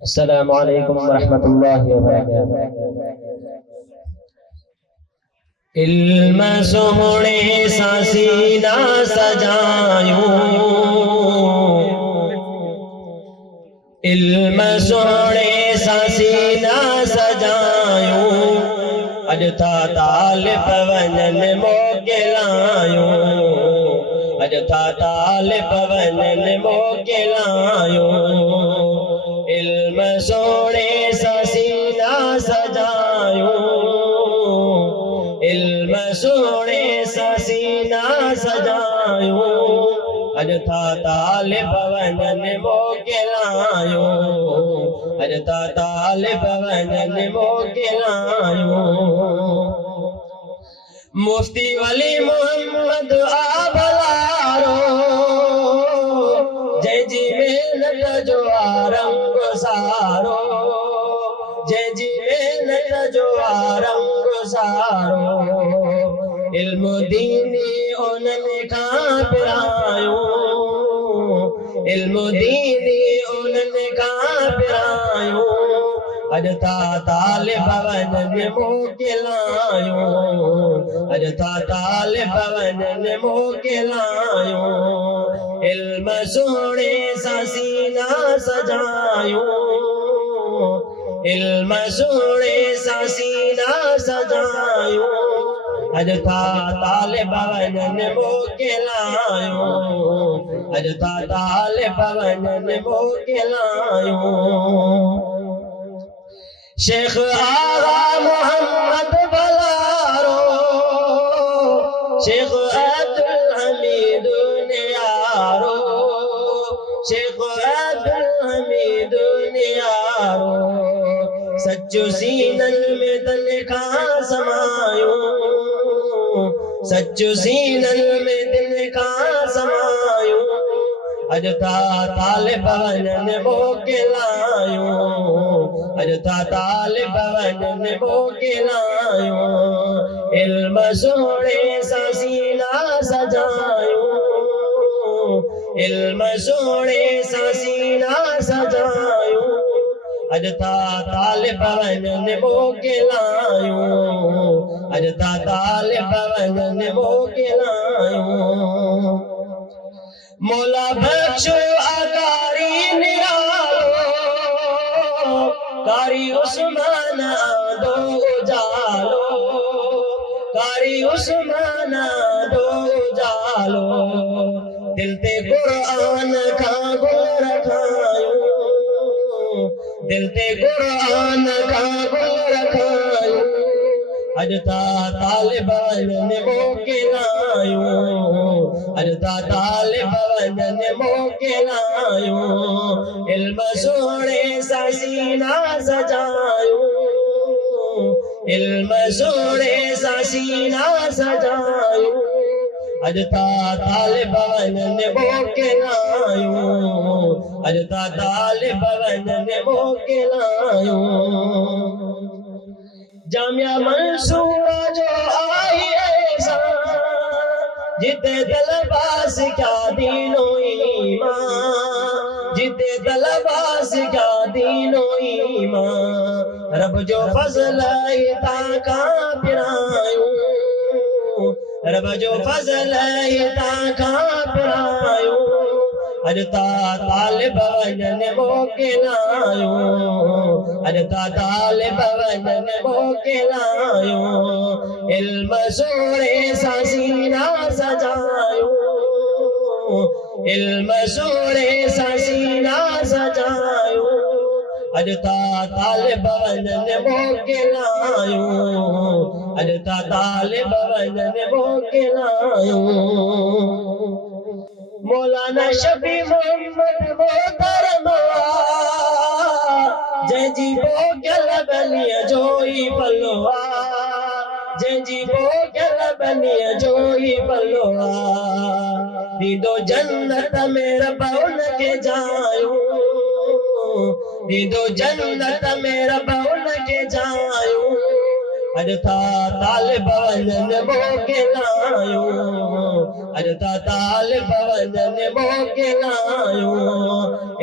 अस्सलामु अलैकुम वरहमतुल्लाहि वबरकातुहू। इल्म सोहणे सा सीना सजायूं, इल्म सोहणे सा सीना सजायूं, अज था तालिब वञन मोकिलायूं, अज था तालिब वञन मोकिलायूं। इल्म सोहणे सा सीना सजायूं, इल्म सोहणे सा सीना सजायूं, अज था तालिब वञन मोकिलायूं, अज था तालिब वञन मोकिलायूं। मुफ्ती वली मोहम्मद आबलारो, जंहिंजी महिनत जो रंग सारो, जंहिंजी महिनत जो रंग सारो। इल्म दीनी उन्हनि खां पिरायूं, इल्म दीनी उन्हनि खां पिरायूं, अज था तालिब वञन मोकिलायूं, अज था तालिब वञन मोकिलायूं। इल्म सोहणे सा सीना सजायूं, इल्म सोहणे सा सीना सजायूं, अज था तालिब वञन मोकिलायूं, अज था तालिब वञन मोकिलायूं। शेख आगा मोहम्मद बलारो, शेख अब्दुल हमीद नियारो, शेख अब्दुल हमीद नियारो। सच्चो सीनन में तन खां समायूं, सच्चो सीनन में दिल खां समायूं, अज था तालिब वञन मोकिलायूं, अज था तालिब वञन मोकिलायूं। इल्म सोहणे सा सीना सजायूं, इल्म सोहणे सा सीना सजायूं, अज था तालिब वञन मोकिलायूं, अज था तालिब वञन मोकिलायूं। मौला बख्शो आकारी निरालो, कारी उस्मान दो उजालो, कारी उस्मान दो उजालो। दिल ते कुरान का गुल रखायूं, दिल ते कुरान का गुल रखायूं, अज था तालिब वञन मोकिलायूं, अज था तालिब वञन मोकिलायूं। इल्म सोहणे सा सीना सजायूं, इल्म सोहणे सा सीना सजायूं, अज था तालिब वञन मोकिलायूं, अज था तालिब वञन मोकिलायूं। जामिया मंसूरा जो आई ऐसा, जिते तलबा सिखा दीनो ईमान, जिते तलबा सिखा दीनो ईमान। रब जो फज़ल ता खां पिरायूं, रब जो फज़ल ता खां पिरायूं, अज था तालिब वञन मोकिलायूं, अज था तालिब वञन मोकिलायूं। इल्म सोहणे सा सीना सजायूं, इल्म सोहणे सा सीना सजायूं, अज था तालिब वञन मोकिलायूं, अज था तालिब वञन मोकिलायूं। मौलाना शफी मोहम्मद मोहतरम, जंहिंजी पोखियल बनीअ जो ई पलो आ, जंहिंजी पोखियल बनीअ जो ई पलो आ। दीदो जन्नत में रब उनखे जायूं, दीदो जन्नत में रब उनखे जायूं, अॼु था तालिब वञनि मोकिलायूं, अॼु था तालिब वञनि मोकिलायूं,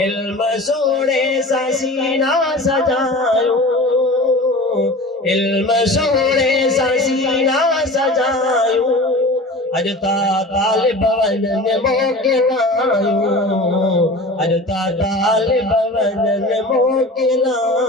इल्म सोणे सां सीना सजायूं, इल्म सोणे सां सीना सजायूं, अॼु था तालिब वञनि मोकिलायूं, अॼु था तालिब वञनि मोकिलायूं।